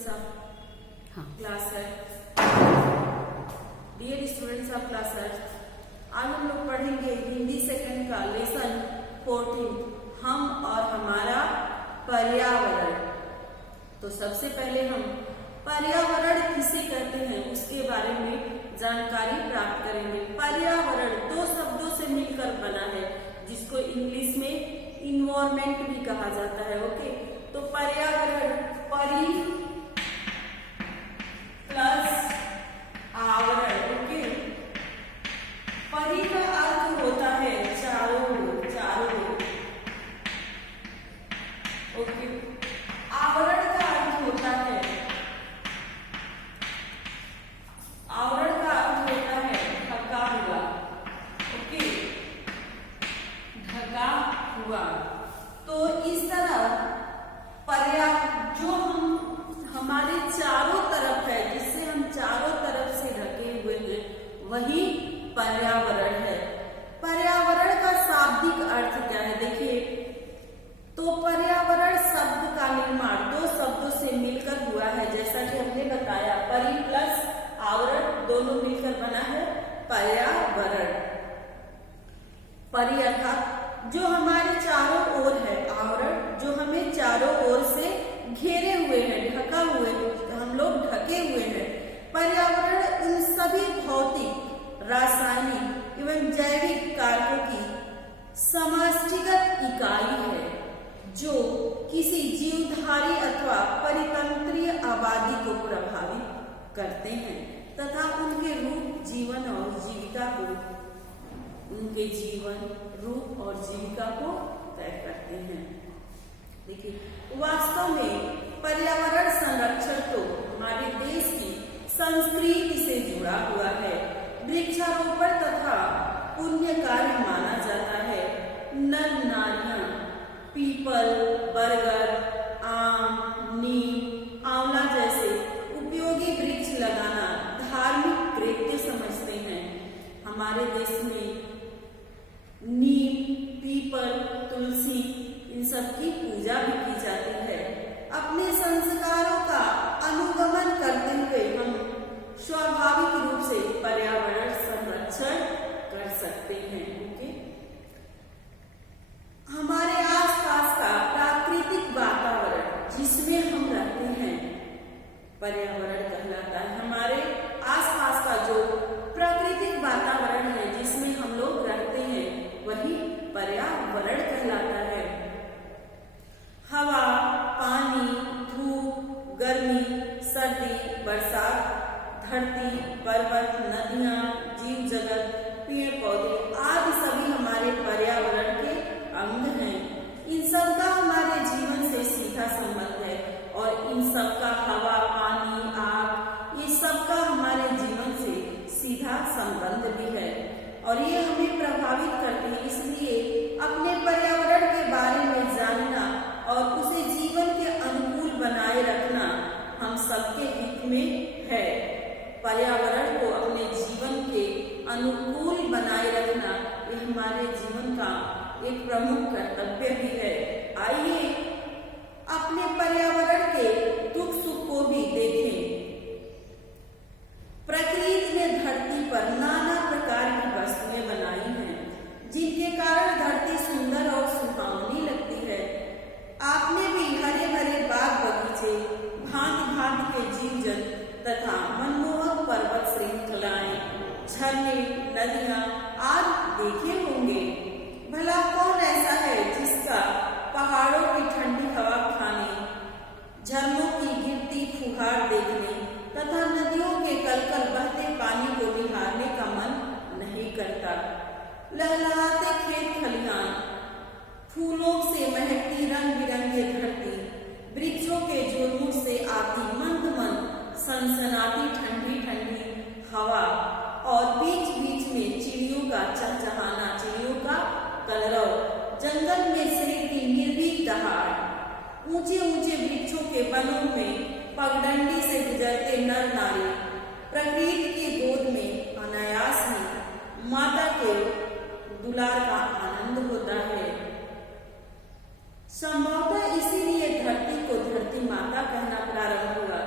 Students of class dear students of class आज हम लोग पढ़ेंगे हिंदी सेकंड का लेसन 14 हम और हमारा पर्यावरण। तो सबसे पहले हम पर्यावरण किसे कहते हैं उसके बारे में जानकारी प्राप्त करेंगे। पर्यावरण दो शब्दों से मिलकर बना है जिसको इंग्लिश में इन्वायरमेंट भी कहा जाता है। ओके, तो पर्यावरण परि प्लस आवरण। ओके, परि का अर्थ होता है चारों ओर। ओके, आवरण का अर्थ होता है ढका हुआ। ओके, ढका हुआ। तो इस तरह जो हमारे चारों तरफ है, जिससे हम चारों तरफ से ढके हुए हैं, वही पर्यावरण है। पर्यावरण का शाब्दिक अर्थ क्या है देखिए, तो पर्यावरण शब्द का निर्माण दो शब्दों से मिलकर हुआ है। जैसा कि हमने बताया, परि प्लस आवरण दोनों मिलकर बना है पर्यावरण। परि अर्थात जो हमारे चारों ओर है, आवरण जो हमें चारों ओर से घेरे हुए हैं, ढका हुए, हम लोग ढके हुए हैं। पर्यावरण उन सभी भौतिक, रासायनिक एवं जैविक कारकों की समष्टिगत इकाई है जो किसी जीवधारी अथवा परितंत्रीय आबादी को प्रभावित करते हैं तथा उनके रूप, जीवन और जीविका को तय करते हैं। देखिए, वास्तव में पर्यावरण संरक्षण तो हमारे देश की संस्कृति से जुड़ा हुआ है। वृक्षारोपण तथा पुण्य कार्य माना जाता है। नर नारियां पीपल, बरगद, आम, नीम, आंवला जैसे उपयोगी वृक्ष लगाना धार्मिक कृत्य समझते हैं। हमारे देश में नीम, पीपल, तुलसी इन सब की पूजा भी की जाती है। अपने संस्कारों का अनुगमन करते हुए हम स्वाभाविक रूप से पर्यावरण संरक्षण कर सकते हैं। ओके, हमारे आसपास का प्राकृतिक वातावरण जिसमें हम रहते हैं पर्यावरण कहलाता है। हमारे आसपास का जो प्राकृतिक वातावरण है जिसमें हम लोग रहते हैं वही पर्यावरण कहलाता है। हवा, पानी, धूप, गर्मी, सर्दी, बरसात, धरती, पर्वत, नदियां, जीव जगत, पेड़ पौधे आदि सभी हमारे पर्यावरण के अंग हैं। इन सब का हमारे जीवन से सीधा संबंध है और इन सब का हवा, पानी, आग, ये सब का हमारे जीवन से सीधा संबंध भी है और ये हमें प्रभावित करते हैं। इसलिए अपने पर्यावरण के बारे में जानना और उसे जीवन के अनुकूल बनाए रखना हम सबके हित में है। पर्यावरण को अपने जीवन के अनुकूल बनाए रखना ये हमारे जीवन का एक प्रमुख कर्तव्य भी है। आइए अपने पर्यावरण के दुख सुख को भी देखें। प्रकृति ने धरती पर नाना प्रकार की वस्तुएं बनाई हैं जिनके कारण धरती सुंदर और सुहावनी लगती है। आपने भी हरे भरे बाग बगीचे, भांति भांति के जीव जंतु तथा मनमोहक पर्वत श्रृंखलाएं, झरने, नदियां आदि देखे होंगे। भला कौन ऐसा है जिसका पहाड़ों की ठंडी हवा खाने, झरनों की गिरती फुहार देखने तथा नदियों के कलकल बहते पानी को निहारने का मन नहीं करता। लहलहाते खेत खलिहान, फूलों से महकती रंग बिरंगे धरती, वृक्षों के झुरमुट से आती मंद मंद सनसनाती ठंडी ठंडी हवा और बीच बीच में चिड़ियों का चहचहाना, चिड़ियों का कलरव, जंगल में शेर की निर्भीक दहाड़, ऊंचे ऊंचे वृक्षों के बनों में पगडंडी से गुजरते नर नारी, प्रकृति की गोद में अनायास ही माता के दुलार का आनंद होता है। संभवतः इसीलिए धरती को धरती माता कहना प्रारंभ हुआ।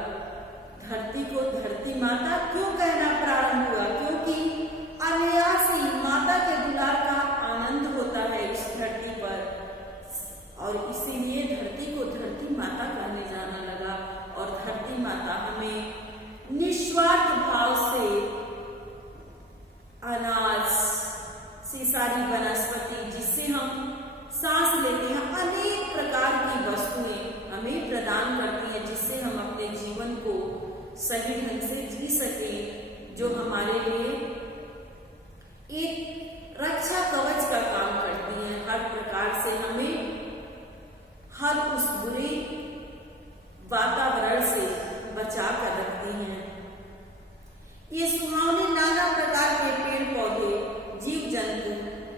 माता हमें निस्वार्थ भाव से अनाज से सारी वनस्पति जिससे हम सांस लेते हैं, अनेक प्रकार की वस्तुएं हमें प्रदान करती हैं जिससे हम अपने जीवन को सही ढंग से जी सकें, जो हमारे लिए एक रक्षा कवच का काम करती हैं। हर प्रकार से हमें हर उस बुरे वातावरण से बचा कर रखती हैं। ये सुहावने नाना प्रकार के पेड़ पौधे, जीव जंतु,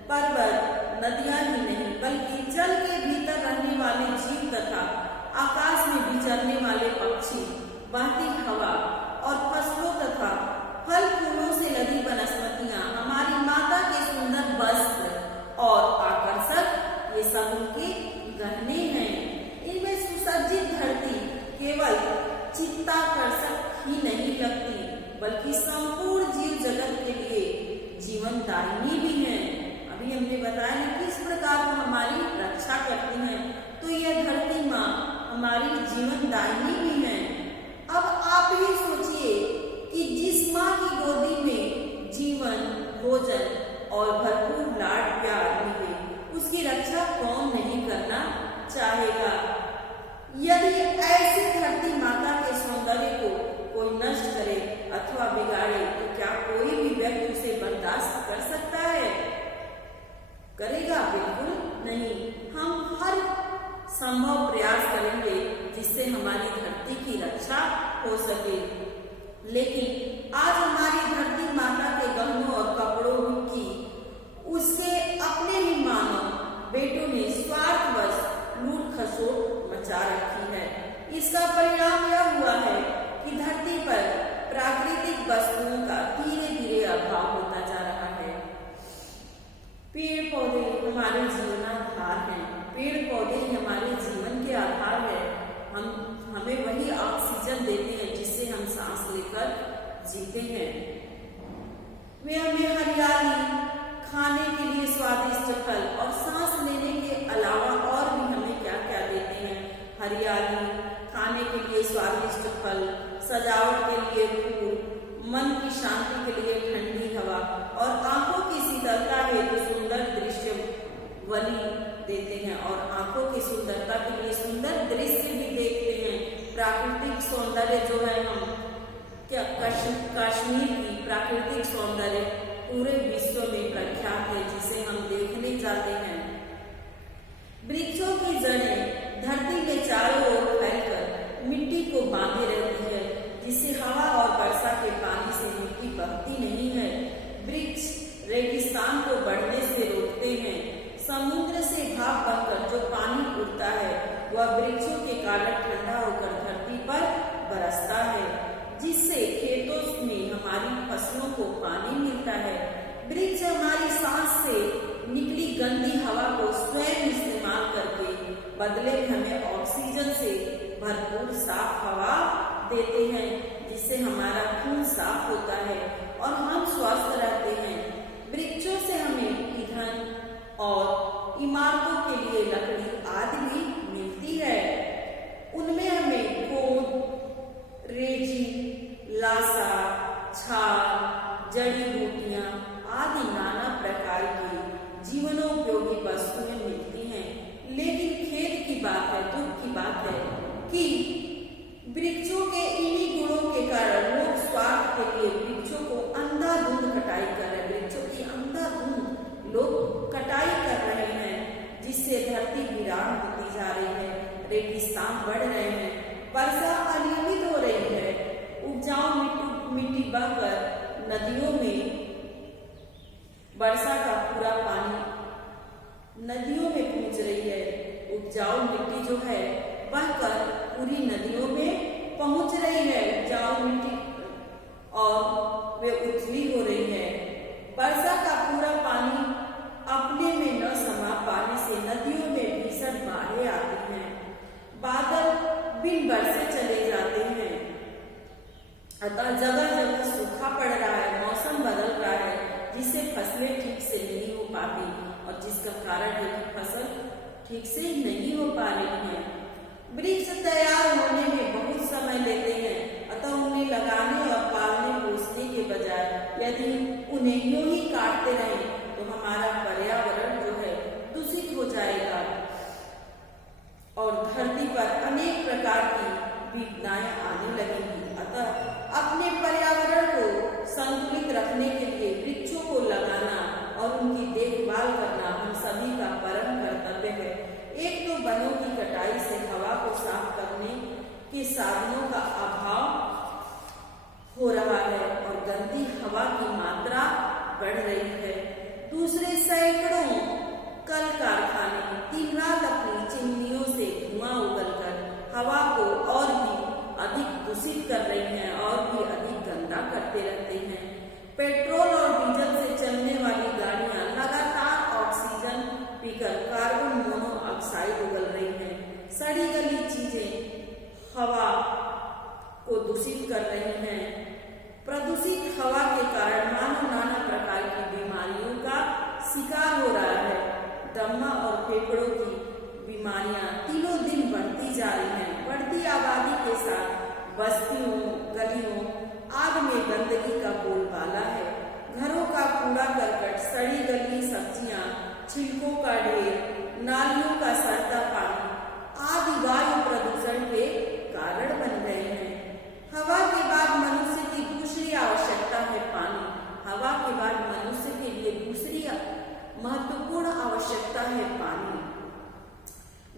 पर्वत, नदियां ही नहीं बल्कि जल के भीतर रहने वाले जीव तथा आकाश में विचरने वाले पक्षी, बहती हवा और फसलों तथा फल फूलों से लदी वनस्पतियां हमारी माता के सुंदर वस्त्र और आकर्षक, ये सब उनके गहने हैं। इनमें सुसज्जित धरती केवल चित्ताकर्षक ही नहीं लगती बल्कि संपूर्ण जीव जगत के लिए जीवनदायिनी भी है। अभी हमने बताया ना किस प्रकार वो हमारी रक्षा करती हैं, तो यह धरती माँ हमारी जीवनदायिनी भी है। अब आप ही सोचिए कि जिस माँ की गोदी में जीवन, भोजन और भरपूर लाड प्यार मिले, उसकी रक्षा कौन नहीं करना चाहेगा। यदि ऐसी धरती माता के सौंदर्य को कोई नष्ट करे अथवा बिगाड़े तो क्या कोई भी व्यक्ति उसे बर्दाश्त कर सकता है? करेगा? बिल्कुल नहीं। हम हर संभव प्रयास करेंगे जिससे हमारी धरती की रक्षा हो सके, लेकिन आज हमारी धरती माता के गहनों और कपड़ों की उसके अपने ही मानव बेटों ने स्वार्थवश लूट खसोट मचा रखी है। इसका परिणाम यह हुआ है कि धरती पर प्राकृतिक वस्तुओं का धीरे धीरे अभाव होता जा रहा है। पेड़ पौधे हमारे जीवनाधार हैं। पेड़ पौधे हमारे जीवन के आधार है। हमें वही ऑक्सीजन देते हैं जिससे हम सांस लेकर जीते हैं। वे हमें हरियाली, खाने के लिए स्वादिष्ट फल और सांस लेने के अलावा और भी हमें क्या क्या देते हैं। हरियाली, खाने के लिए स्वादिष्ट फल, सजावट के लिए फूल, मन की शांति के लिए ठंडी हवा और आंखों की शीतलता हेतु सुंदर दृश्य वली देते हैं। और आंखों की सुंदरता के लिए सुंदर दृश्य भी देखते हैं। प्राकृतिक सौंदर्य जो है, हम क्या कश्मीर की प्राकृतिक सौंदर्य पूरे विश्व में प्रख्यात है, जिसे हम देखने जाते हैं। वृक्षों की जड़ें धरती के चारों ओर फैलकर मिट्टी को बांधे रहती है, जिससे हवा और वर्षा के पानी से मिट्टी बहती नहीं है। वृक्ष रेगिस्तान को बढ़ने से रोकते हैं। समुद्र से भाप बनकर जो पानी उड़ता है वह वृक्षों के कारण ठंडा होकर धरती पर बरसता है, जिससे खेतों में हमारी फसलों को पानी मिलता है। वृक्ष हमारी सांस से निकली गंदी हवा को स्वयं इस्तेमाल करके बदले में हमें ऑक्सीजन से भरपूर साफ हवा देते हैं, जिससे हमारा खून साफ होता है और हम स्वस्थ रहते हैं। वृक्षों से हमें ईंधन और इमारतों के लिए लकड़ी आदि भी मिलती है। उनमें हमें गोंद, रेजी, लासा, छाल, जड़ी बूटियां आदि नाना प्रकार की जीवनोपयोगी वस्तुएं मिलती हैं। लेकिन खेद की बात है, दुख की बात है कि वृक्षों के इन्हीं गुणों के कारण लोग स्वार्थ के लिए वृक्षों को अंधाधुंध कटाई कर रहे हैं। वृक्षों की अंधाधुंध लोग कटाई कर रहे हैं, जिससे धरती वीरान होती जा रही है, रेगिस्तान बढ़ रहे हैं, वर्षा अनियमित हो रही है, उपजाऊ मिट्टी बहकर नदियों में वर्षा का पूरा पानी नदियों में पहुंच रही है। उपजाऊ मिट्टी जो है बहकर पूरी नदियों में पहुंच रही है, उपजाऊ मिट्टी, और वे उथली हो रही है। वर्षा का पूरा पानी अपने में न समा पाने से नदियों में भीषण बाढ़ें आती हैं। बादल बिन बरसे चले जाते हैं, अतः जगह जगह सूखा पड़ रहा है, मौसम बदल रहा है, जिससे फसलें ठीक से नहीं हो पाती और जिसका कारण है कि फसल ठीक से नहीं हो पा रही है। वृक्ष तैयार होने में बहुत समय लेते हैं सुविधाएं आने लगेंगी। अतः अपने पर्यावरण को संतुलित रखने के लिए वृक्षों को लगाना और उनकी देखभाल करना हम सभी का परम कर्तव्य है। एक तो वनों की कटाई से हवा को साफ करने के साधनों का अभाव हो रहा है और गंदी हवा की मात्रा बढ़ रही है। दूसरे सैकड़ों कल कारखाने दिन रात अपनी चिमनियों से धुआं उगलकर हवा को और भी अधिक दूषित कर रही हैं और भी अधिक गंदा करते रहते हैं। पेट्रोल और डीजल से चलने वाली गाड़ियां लगातार ऑक्सीजन पीकर कार्बन मोनोऑक्साइड उगल रही हैं। सड़ी गली चीजें हवा को दूषित कर रही हैं। प्रदूषित हवा के कारण मानव नाना प्रकार की बीमारियों का शिकार हो रहा है। दमा और फेफड़ों की बीमारियां दिनों दिन बढ़ती जा रही हैं। बढ़ती आबादी के साथ बस्तियों, गलियों आदि में गंदगी का बोलबाला है। घरों का कूड़ा करकट, सड़ी गली सब्जियां, छिलकों का ढेर, नालियों का सड़ता पानी आदि वायु प्रदूषण के कारण बन गए हैं। हवा के बाद मनुष्य की दूसरी आवश्यकता है पानी। हवा के बाद मनुष्य के लिए दूसरी महत्वपूर्ण आवश्यकता है पानी।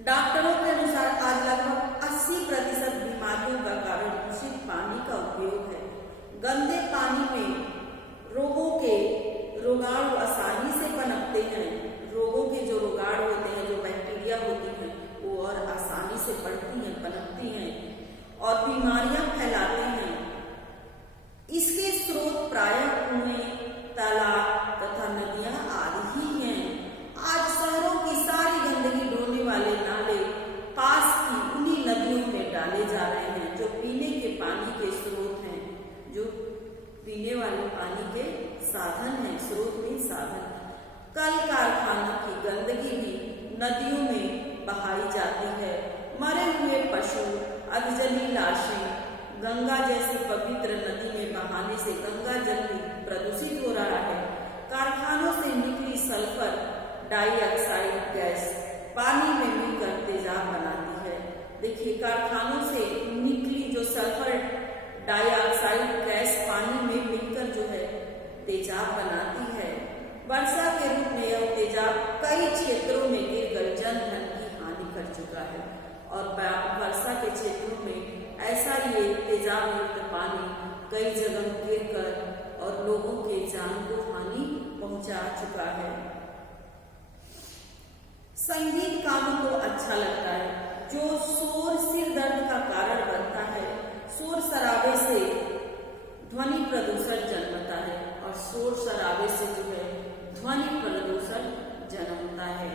डॉक्टरों के अनुसार आज लगभग 80% बीमारियों का कारण दूषित पानी का उपयोग है। गंदे पानी में रोगों के रोगाणु आसानी से पनपते हैं। रोगों के जो रोगाणु होते हैं, जो बैक्टीरिया होती हैं, वो और आसानी से बढ़ती हैं, पनपती हैं और बीमारियां फैलाते हैं। इसके स्रोत प्रायः कुएं, तालाब तथा नदियां आदि ही हैं। आज शहरों की सारी गंदगी ढोने वाले नाले पास की उन्हीं नदियों में डाले जा रहे हैं, जो पीने के पानी के स्रोत हैं, जो पीने वाले पानी के साधन हैं, स्रोत में साधन। कल कारखानों की गंदगी भी नदियों में बहाई जाती है। मरे हुए पशु, अधजली लाशें गंगा जैसी पवित्र नदी में बहाने से गंगा जल भी प्रदूषित हो रहा है। कारखानों से निकली सल्फर डाइऑक्साइड गैस पानी में मिलकर तेजाब बनाती है। देखिए, कारखानों से निकली जो सल्फर डाइऑक्साइड गैस पानी में मिलकर जो है तेजाब बनाती है। वर्षा के रूप में यह तेजाब कई क्षेत्रों में गिरकर जन धन की हानि कर चुका है और वर्षा के क्षेत्रों में ऐसा ये तेजाब युक्त पानी कई जगह गिरकर और लोगों के जान को हानि पहुंचा चुका है। संगीत कानों को अच्छा लगता है। जो शोर सिर दर्द का कारण बनता है, शोर शराबे से ध्वनि प्रदूषण जन्मता है और शोर शराबे से जो है ध्वनि प्रदूषण जन्मता है।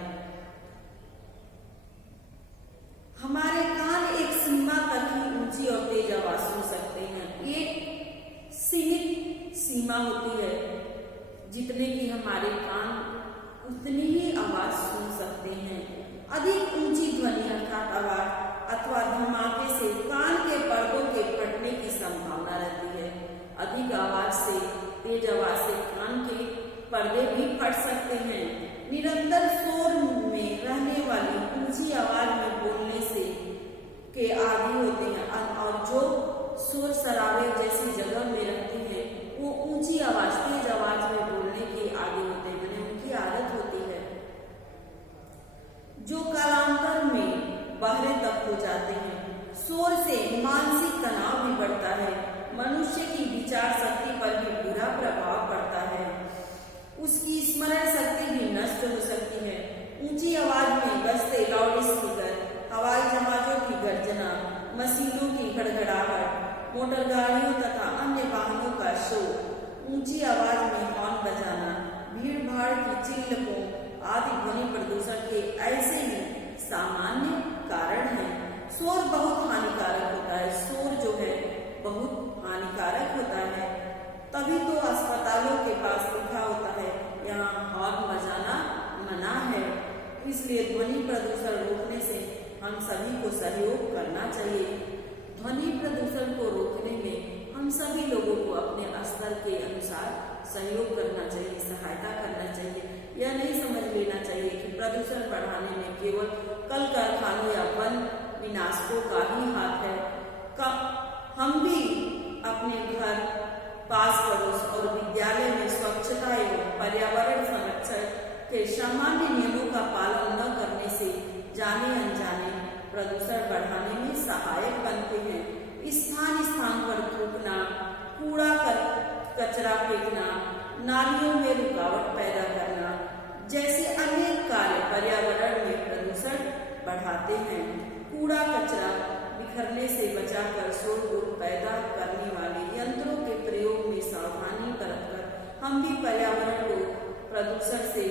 हमारे कान एक सीमा तक ही ऊंची और तेज आवाज सुन सकते हैं। एक सीमित सीमा होती है, जितने की हमारे कान उतनी ही आवाज सुन सकते हैं। अधिक ऊंची ध्वनि अर्थात आवाज अथवा धमाके से कान के पर्दों के फटने की संभावना रहती है। अधिक आवाज से, तेज आवाज से कान के पर्दे भी फट सकते हैं। निरंतर शोर में रहने वाली ऊंची आवाज में बोलने से के आदी होते हैं और जो शोर शराबे जैसी जगह में रहती है वो ऊंची आवाज, तेज आवाज में बोलने के आदी होते हैं, यानी उनकी आदत होती है, जो कालांतर में बहरे तक हो जाते हैं। शोर से मानसिक तनाव भी बढ़ता है। मनुष्य की विचार शक्ति पर भी बुरा प्रभाव पड़ता है। उसकी स्मरण शक्ति भी नष्ट हो सकती है। ऊंची आवाज में बजते लाउड स्पीकर, हवाई जहाजों की गर्जना, मशीनों की गड़गड़ाहट, मोटर गाड़ियों तथा अन्य वाहनों का शोर, ऊंची आवाज में हॉर्न बजाना, भीड़ भाड़ की चिल्लकों आदि ध्वनि प्रदूषण के ऐसे ही सामान्य कारण हैं। शोर बहुत हानिकारक होता है। शोर जो है बहुत हानिकारक होता है। तभी तो अस्पतालों के पास लिखा होता है यहाँ हॉर्न बजाना मना है। इसलिए ध्वनि प्रदूषण रोकने से हम सभी को सहयोग करना चाहिए। ध्वनि प्रदूषण को रोकने में हम सभी लोगों को अपने स्तर के अनुसार सहयोग करना चाहिए, सहायता करना चाहिए। यह नहीं समझ लेना चाहिए कि प्रदूषण बढ़ाने में केवल कल कारखानों या वन विनाशकों का ही हाथ है। पास पड़ोस और विद्यालय में स्वच्छता एवं पर्यावरण संरक्षण के सामान्य नियमों का पालन न करने से जाने अनजाने प्रदूषण बढ़ाने में सहायक बनते हैं। स्थान स्थान पर थूकना, कूड़ा कचरा फेंकना, नालियों में रुकावट पैदा करना जैसे अनेक कार्य पर्यावरण में प्रदूषण बढ़ाते हैं। कूड़ा कचरा बिखरने से बचाकर शोरगुल पैदा करने वाले यंत्रों के प्रयोग में सावधानी बरतकर हम भी पर्यावरण को प्रदूषण से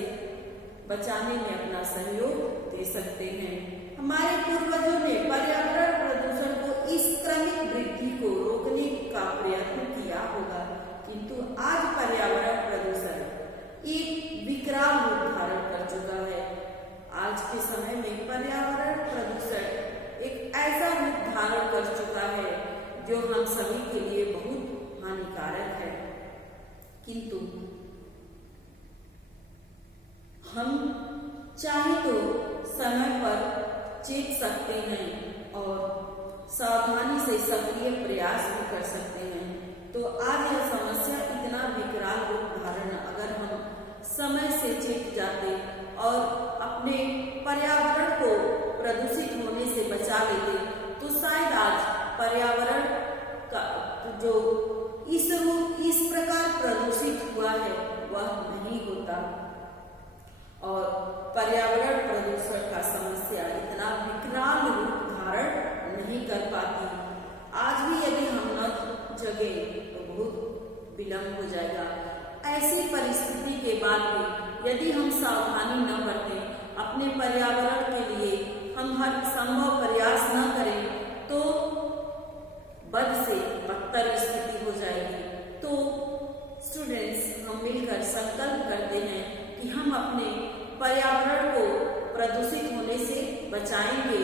बचाने में अपना सहयोग दे सकते हैं। हमारे पूर्वजों ने पर्यावरण प्रदूषण को इस क्रमिक वृद्धि को रोकने का प्रयत्न किया होगा, किंतु आज पर्यावरण प्रदूषण एक विकराल रूप धारण कर चुका है। आज के समय में पर्यावरण प्रदूषण एक ऐसा रूप धारण कर चुका है जो हम सभी के लिए बहुत हानिकारक है, किंतु हम चाहे तो समय पर चेत सकते हैं और सावधानी से सक्रिय प्रयास भी कर सकते हैं। तो आज यह समस्या इतना विकराल रूप धारण अगर हम समय से चेत जाते और अपने पर्यावरण को प्रदूषित होने से बचा लेते तो शायद आज पर्यावरण का जो इस प्रकार प्रदूषित हुआ है वह नहीं होता और पर्यावरण प्रदूषण का समस्या इतना विकराल रूप धारण नहीं कर पाती। आज भी यदि हम न जगे तो बहुत विलंब हो जाएगा। ऐसी परिस्थिति के बाद भी यदि हम सावधानी न बरतें, अपने पर्यावरण के लिए हम हर संभव प्रयास न करें तो बद से बदतर स्थिति हो जाएगी। तो स्टूडेंट्स, हम मिलकर संकल्प करते हैं कि हम अपने पर्यावरण को प्रदूषित होने से बचाएंगे